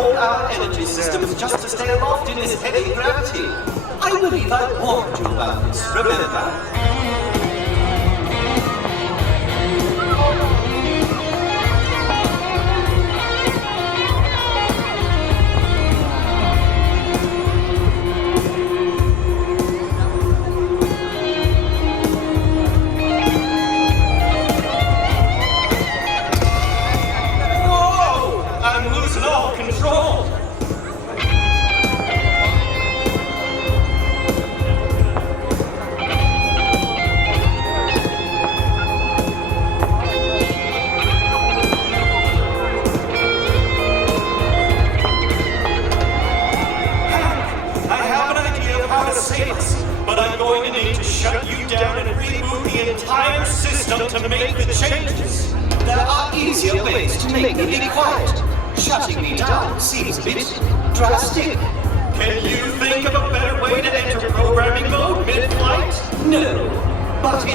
all our energy systems just to stay aloft in this heavy gravity. I believe I warned you about this, remember? But I'm going to need to shut you down and reboot the entire system to make the changes. There are easier ways to make me be quiet. Shutting me down seems a bit drastic. Can you think of a better way to enter programming mode mid-flight? No, but